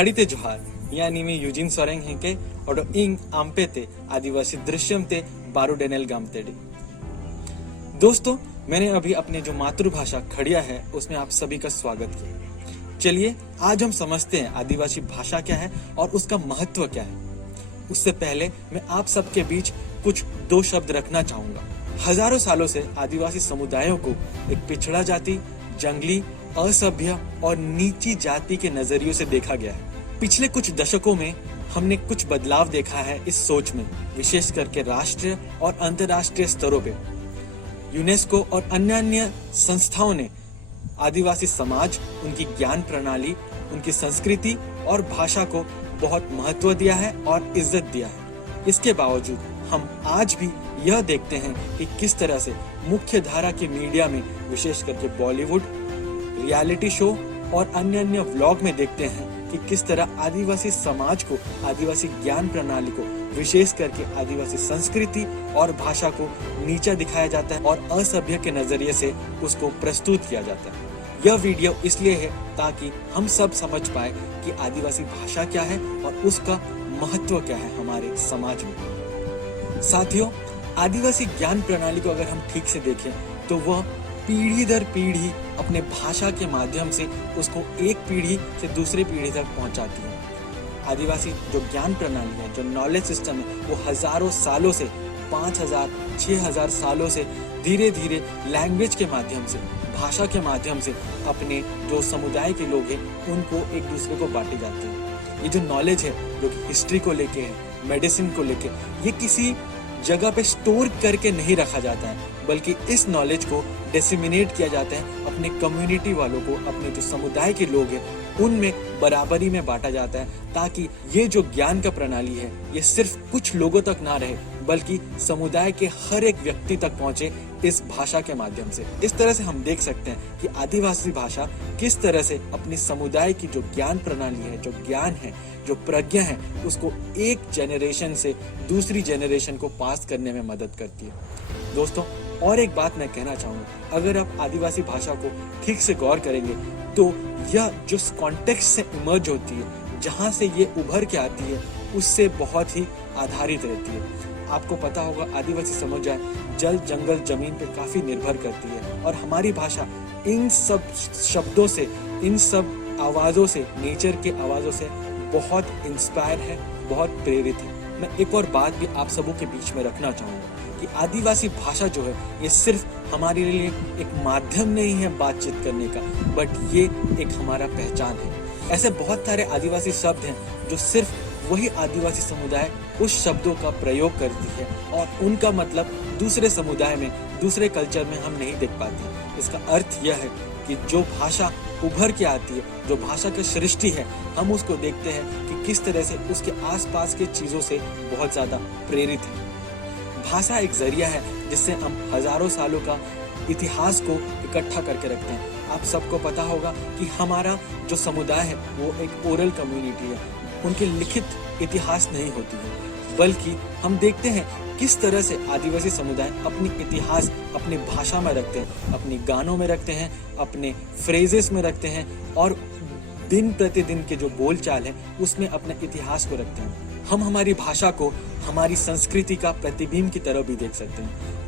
घड़ीते जोहार यानी में यूजिन सोरेंग हेंके और इंग आम्पेते आदिवासी दृश्यम ते बारूडेनेल गामतेडे। दोस्तों, मैंने अभी अपने जो मातृभाषा खड़िया है उसमें आप सभी का स्वागत किया। चलिए आज हम समझते हैं आदिवासी भाषा क्या है और उसका महत्व क्या है। उससे पहले मैं आप सबके बीच कुछ दो शब्द रखना चाहूंगा। हजारों सालों से आदिवासी समुदायों को एक पिछड़ा जाति, जंगली, असभ्य और नीची जाति के नजरियों से देखा गया है। पिछले कुछ दशकों में हमने कुछ बदलाव देखा है इस सोच में, विशेष करके राष्ट्रीय और अंतर्राष्ट्रीय स्तरों पे। यूनेस्को और अन्य संस्थाओं ने आदिवासी समाज, उनकी ज्ञान प्रणाली, उनकी संस्कृति और भाषा को बहुत महत्व दिया है और इज्जत दिया है। इसके बावजूद हम आज भी यह देखते हैं कि किस तरह से मुख्य धारा के मीडिया में, विशेष करके बॉलीवुड, रियलिटी शो और अन्य व्लॉग में देखते हैं कि किस तरह आदिवासी समाज को, आदिवासी ज्ञान प्रणाली को, विशेष करके आदिवासी संस्कृति और भाषा को नीचा दिखाया जाता है और असभ्य के नजरिए से उसको प्रस्तुत किया जाता है। यह वीडियो इसलिए है ताकि हम सब समझ पाए कि आदिवासी भाषा क्या है और उसका महत्व क्या है हमारे समाज में। साथियों, आदिवासी ज्ञान प्रणाली को अगर हम ठीक से देखें तो वह पीढ़ी दर पीढ़ी अपने भाषा के माध्यम से उसको एक पीढ़ी से दूसरी पीढ़ी तक पहुंचाती है। आदिवासी जो ज्ञान प्रणाली है, जो नॉलेज सिस्टम है, वो हजारों सालों से, 5000, 6000 सालों से धीरे धीरे लैंग्वेज के माध्यम से, भाषा के माध्यम से अपने जो समुदाय के लोग हैं उनको एक दूसरे को बांटे जाते हैं। ये जो नॉलेज है, जो कि हिस्ट्री को लेके है, मेडिसिन को लेके, ये किसी जगह पे स्टोर करके नहीं रखा जाता है, बल्कि इस नॉलेज को डिसेमिनेट किया जाता है अपने कम्युनिटी वालों को, अपने जो समुदाय के लोग हैं उनमें बराबरी में बांटा जाता है, ताकि ये जो ज्ञान का प्रणाली है ये सिर्फ कुछ लोगों तक ना रहे बल्कि समुदाय के हर एक व्यक्ति तक पहुंचे इस भाषा के माध्यम से। इस तरह से हम देख सकते हैं कि आदिवासी भाषा किस तरह से अपनी समुदाय की जो ज्ञान प्रणाली है, जो ज्ञान है, जो प्रज्ञा है, उसको एक जेनरेशन से दूसरी जेनरेशन को पास करने में मदद करती है। दोस्तों, और एक बात मैं कहना चाहूँगा, अगर आप आदिवासी भाषा को ठीक से गौर करेंगे तो यह जो कॉन्टेक्स्ट से इमर्ज होती है, जहाँ से ये उभर के आती है, उससे बहुत ही आधारित रहती है। आपको पता होगा आदिवासी समुदाय जल, जंगल, जमीन पे काफी निर्भर करती है और हमारी भाषा इन सब शब्दों से, इन सब आवाजों से, नेचर के आवाजों से बहुत इंस्पायर है, बहुत प्रेरित है। मैं एक और बात भी आप सबों के बीच में रखना चाहूँगा कि आदिवासी भाषा जो है ये सिर्फ हमारे लिए एक माध्यम नहीं है बातचीत करने का, बट ये एक हमारा पहचान है। ऐसे बहुत सारे आदिवासी शब्द हैं जो सिर्फ वही आदिवासी समुदाय उस शब्दों का प्रयोग करती है और उनका मतलब दूसरे समुदाय में, दूसरे कल्चर में हम नहीं देख पाते। इसका अर्थ यह है कि जो भाषा उभर के आती है, जो भाषा की सृष्टि है, हम उसको देखते हैं कि किस तरह से उसके आसपास के चीजों से बहुत ज्यादा प्रेरित है। भाषा एक जरिया है जिससे हम हजारों सालों का इतिहास को इकट्ठा करके रखते हैं। आप सबको पता होगा कि हमारा जो समुदाय है वो एक ओरल कम्युनिटी है, उनके लिखित इतिहास नहीं होती है, बल्कि हम देखते हैं किस तरह से आदिवासी समुदाय अपनी इतिहास अपनी भाषा में रखते हैं, अपने गानों में रखते हैं, अपने फ्रेजेस में रखते हैं और दिन प्रतिदिन के जो बोलचाल है उसमें अपने इतिहास को रखते हैं। हम हमारी भाषा को हमारी संस्कृति का प्रतिबिंब की तरह भी देख सकते हैं।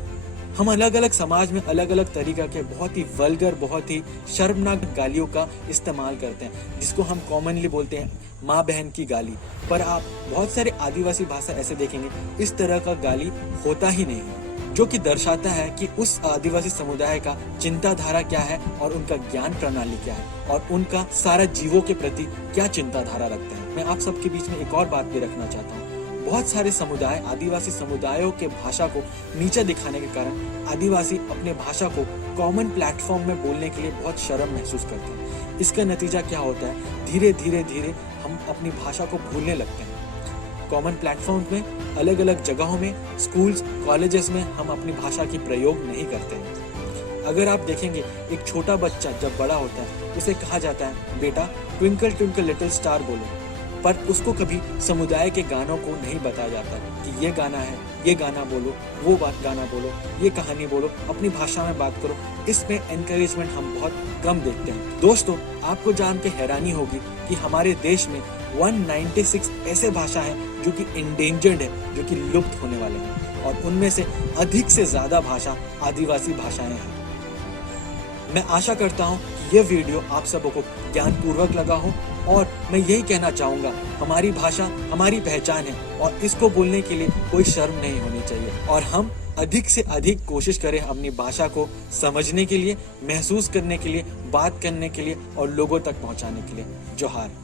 हम अलग अलग समाज में अलग अलग तरीका के बहुत ही वल्गर, बहुत ही शर्मनाक गालियों का इस्तेमाल करते हैं, जिसको हम कॉमनली बोलते हैं माँ बहन की गाली। पर आप बहुत सारे आदिवासी भाषा ऐसे देखेंगे इस तरह का गाली होता ही नहीं है, जो कि दर्शाता है कि उस आदिवासी समुदाय का चिंताधारा क्या है और उनका ज्ञान प्रणाली क्या है और उनका सारा जीवों के प्रति क्या चिंताधारा रखते हैं। मैं आप सबके बीच में एक और बात भी रखना चाहता हूँ। बहुत सारे समुदाय आदिवासी समुदायों के भाषा को नीचा दिखाने के कारण आदिवासी अपने भाषा को कॉमन प्लेटफॉर्म में बोलने के लिए बहुत शर्म महसूस करते हैं। इसका नतीजा क्या होता है, धीरे धीरे हम अपनी भाषा को भूलने लगते हैं। कॉमन प्लेटफॉर्म में, अलग अलग जगहों में, स्कूल्स, कॉलेजेस में हम अपनी भाषा की प्रयोग नहीं करते हैं। अगर आप देखेंगे एक छोटा बच्चा जब बड़ा होता है उसे कहा जाता है बेटा ट्विंकल ट्विंकल लिटिल स्टार बोलो, पर उसको कभी समुदाय के गानों को नहीं बताया जाता कि ये गाना है, ये गाना बोलो, वो गाना बोलो, ये कहानी बोलो, अपनी भाषा में बात करो। इसमें एनकरेजमेंट हम बहुत कम देखते हैं। दोस्तों, आपको जान के हैरानी होगी कि हमारे देश में 196 ऐसे भाषा हैं जो कि इंडेंजर्ड है, जो कि लुप्त होने वाले हैं, और उनमें से अधिक से ज्यादा भाषा आदिवासी भाषाएं हैं। मैं आशा करता हूँ कि ये वीडियो आप सबों को ज्ञानपूर्वक लगा हो, और मैं यही कहना चाहूँगा, हमारी भाषा हमारी पहचान है और इसको बोलने के लिए कोई शर्म नहीं होनी चाहिए, और हम अधिक से अधिक कोशिश करें अपनी भाषा को समझने के लिए, महसूस करने के लिए, बात करने के लिए और लोगों तक पहुँचाने के लिए। जोहार।